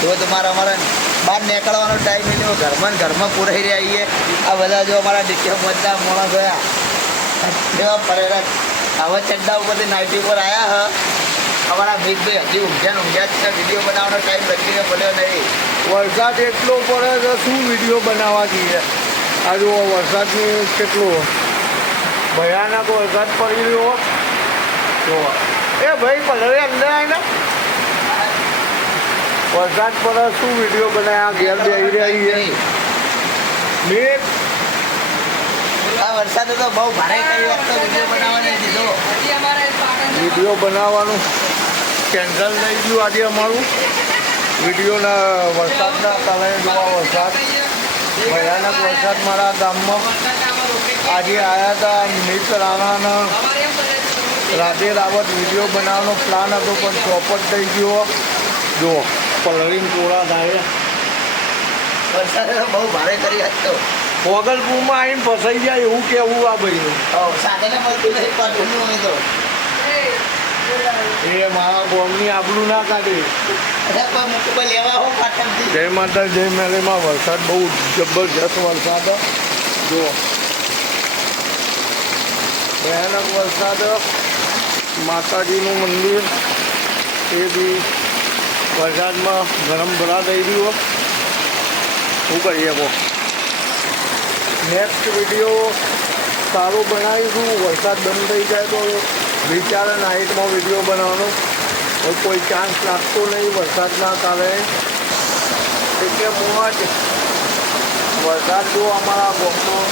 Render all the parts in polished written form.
ધોધમાર અમારે બહાર નીકળવાનો ટાઈમ નહીં, ઘરમાં પૂરાઈ રહ્યા છીએ. આ બધા જો અમારા ડીકે બધા માણસ જોયા એવા પરેરા આવા ચડ્ડા ઉપરથી નાઇટી પર આવ્યા અમારા મિતભાઈ હજી ઊંઘ્યા જ છે. વિડીયો બનાવવાનો ટાઈમ બચીને પડ્યો નહીં. વરસાદ એટલો પડે છે, શું વિડીયો બનાવવા જઈએ. આ જો વરસાદની કેટલો ભયાનક વરસાદ પડી રહ્યો. જો એ ભાઈ પલરે અંદર આવીને વરસાદ પડે, શું વિડીયો બનાવ્યા ઘેર બેસી રહ્યા છીએ. આ વરસાદે તો બહુ ભારે કઈ વખત વિડીયો બનાવવા નહીં દીધો. વિડીયો બનાવવાનું કેન્સલ થઈ ગયું આજે અમારું. વિડીયોના વરસાદના કારણે જોવા વરસાદ ભયાનક વરસાદ મારા ગામમાં આજે આવ્યા હતા. મિત રાણાના રાધે રાવત વિડીયો બનાવવાનો પ્લાન હતો પણ ચોપટ થઈ ગયો. જો પલરીને ટોળા થાય. વરસાદે તો બહુ ભારે કરી હતો. ભોગલપુરમાં આવીને ફસાઈ જાય એવું કેવું આ ભાઈનું. સાથે મળતું નહીં પાછું તો એ મારા ગોમની આબરૂ ના કાઢે. જય માતા જય મેલેમાં વરસાદ બહુ જબરજસ્ત વરસાદ. જો ભયાનક વરસાદ. માતાજીનું મંદિર એ બી વરસાદમાં ગરમ ભરા થઈ રહ્યું. શું કરીએ કહો. નેક્સ્ટ વિડીયો સારું બનાવીશું. વરસાદ બંધ થઈ જાય તો વિચારે નાઇટમાં વિડીયો બનાવવાનો. કોઈ ચાન્સ લાગતો નહીં વરસાદના કારણે. એટલે મોવા જ વરસાદ જો અમારા ગામમાં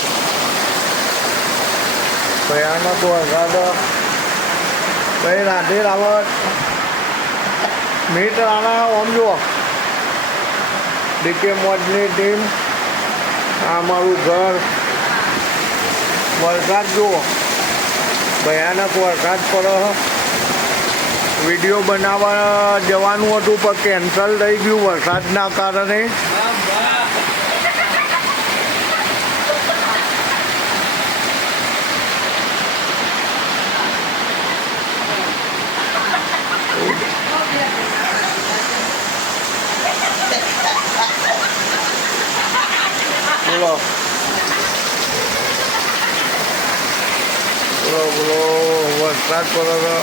ભયાનક વરસાદ. ભાઈ રાધે રાવત મિત રાણા આમ જુઓ ડીકે મોજની ટીમ. આ અમારું ઘર. વરસાદ જુઓ ભયાનક વરસાદ પડે. વિડીયો બનાવવા જવાનું હતું પણ કેન્સલ થઈ ગયું વરસાદના કારણે. બોલો બોલો બોલો વરસાદ પડે.